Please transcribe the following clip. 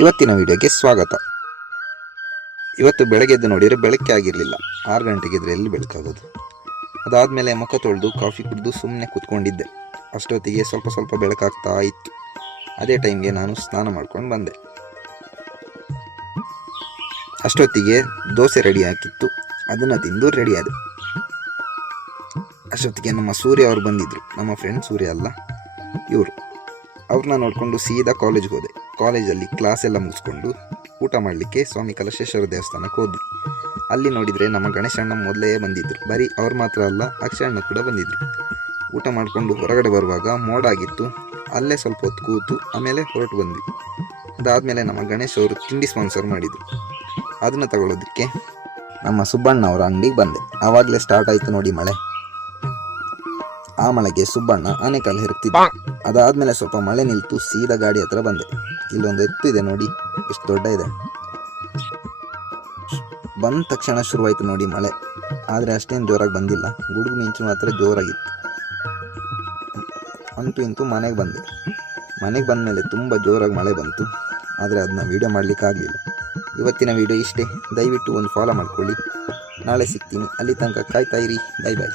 ಇವತ್ತಿನ ವಿಡಿಯೋಗೆ ಸ್ವಾಗತ. ಇವತ್ತು ಬೆಳಗ್ಗೆ ಎದ್ದು ನೋಡಿದರೆ ಬೆಳಕೆ ಆಗಿರಲಿಲ್ಲ. 6 ಗಂಟೆಗೆ ಇದ್ರೆ ಎಲ್ಲಿ ಬೆಳಕಾಗೋದು. ಅದಾದಮೇಲೆ ಮುಖ ತೊಳೆದು ಕಾಫಿ ಕುಡಿದು ಸುಮ್ಮನೆ ಕೂತ್ಕೊಂಡಿದ್ದೆ. ಅಷ್ಟೊತ್ತಿಗೆ ಸ್ವಲ್ಪ ಬೆಳಕಾಗ್ತಾ ಇತ್ತು. ಅದೇ ಟೈಮ್ಗೆ ನಾನು ಸ್ನಾನ ಮಾಡ್ಕೊಂಡು ಬಂದೆ. ಅಷ್ಟೊತ್ತಿಗೆ ದೋಸೆ ರೆಡಿ ಹಾಕಿತ್ತು, ಅದನ್ನು ತಿಂದು ರೆಡಿ ಆದೆ. ಅಷ್ಟೊತ್ತಿಗೆ ನಮ್ಮ ಸೂರ್ಯ ಅವರು ಬಂದಿದ್ದರು. ನಮ್ಮ ಫ್ರೆಂಡ್ ಸೂರ್ಯ ಅಲ್ಲ, ಇವರು. ಅವ್ರನ್ನ ನೋಡಿಕೊಂಡು ಸೀದಾ ಕಾಲೇಜ್ಗೆ ಹೋದೆ. ಕಾಲೇಜಲ್ಲಿ ಕ್ಲಾಸ್ ಎಲ್ಲ ಮುಗಿಸ್ಕೊಂಡು ಊಟ ಮಾಡಲಿಕ್ಕೆ ಸ್ವಾಮಿ ಕಲಶೇಶ್ವರ ದೇವಸ್ಥಾನಕ್ಕೆ ಹೋದ್ವಿ. ಅಲ್ಲಿ ನೋಡಿದರೆ ನಮ್ಮ ಗಣೇಶಣ್ಣ ಮೊದಲೇ ಬಂದಿದ್ದರು. ಬರೀ ಅವ್ರು ಮಾತ್ರ ಅಲ್ಲ, ಅಕ್ಷಯಣ್ಣ ಕೂಡ ಬಂದಿದ್ದರು. ಊಟ ಮಾಡಿಕೊಂಡು ಹೊರಗಡೆ ಬರುವಾಗ ಮೋಡ ಆಗಿತ್ತು. ಅಲ್ಲೇ ಸ್ವಲ್ಪ ಹೊತ್ತು ಕೂತು ಆಮೇಲೆ ಹೊರಟು ಬಂದ್ವಿ. ಅದಾದಮೇಲೆ ನಮ್ಮ ಗಣೇಶ್ ಅವರು ತಿಂಡಿ ಸ್ಪಾನ್ಸರ್ ಮಾಡಿದರು. ಅದನ್ನು ತಗೊಳ್ಳೋದಕ್ಕೆ ನಮ್ಮ ಸುಬ್ಬಣ್ಣ ಅವರ ಅಂಗಡಿಗೆ ಬಂದೆ. ಆವಾಗಲೇ ಸ್ಟಾರ್ಟ್ ಆಯಿತು ನೋಡಿ ಮಳೆ. ಆ ಮಳೆಗೆ ಸುಬ್ಬಣ್ಣ ಆನೆಕಲ್ಲು ಹೆರುಕ್ತಿದ್ದ. ಅದಾದಮೇಲೆ ಸ್ವಲ್ಪ ಮಳೆ ನಿಲ್ತು, ಸೀದಾ ಗಾಡಿ ಹತ್ರ ಬಂದೆ. ಇಲ್ಲೊಂದು ಎತ್ತು ಇದೆ ನೋಡಿ, ಎಷ್ಟು ದೊಡ್ಡ ಇದೆ. ಬಂದ ತಕ್ಷಣ ಶುರುವಾಯಿತು ನೋಡಿ ಮಳೆ. ಆದರೆ ಅಷ್ಟೇನು ಜೋರಾಗಿ ಬಂದಿಲ್ಲ, ಗುಡುಗು ಮಿಂಚು ಮಾತ್ರ ಜೋರಾಗಿತ್ತು. ಅಂತೂ ಇಂತೂ ಮನೆಗೆ ಬಂದೆ. ಮನೆಗೆ ಬಂದ ಮೇಲೆ ತುಂಬ ಜೋರಾಗಿ ಮಳೆ ಬಂತು. ಆದರೆ ಅದನ್ನ ವೀಡಿಯೋ ಮಾಡಲಿಕ್ಕಾಗಲಿಲ್ಲ. ಇವತ್ತಿನ ವೀಡಿಯೋ ಇಷ್ಟೇ. ದಯವಿಟ್ಟು ಒಂದು ಫಾಲೋ ಮಾಡ್ಕೊಳ್ಳಿ. ನಾಳೆ ಸಿಗ್ತೀನಿ. ಅಲ್ಲಿ ತನಕ ಕಾಯ್ತಾ ಇರಿ. ಬೈ ಬಾಯ್.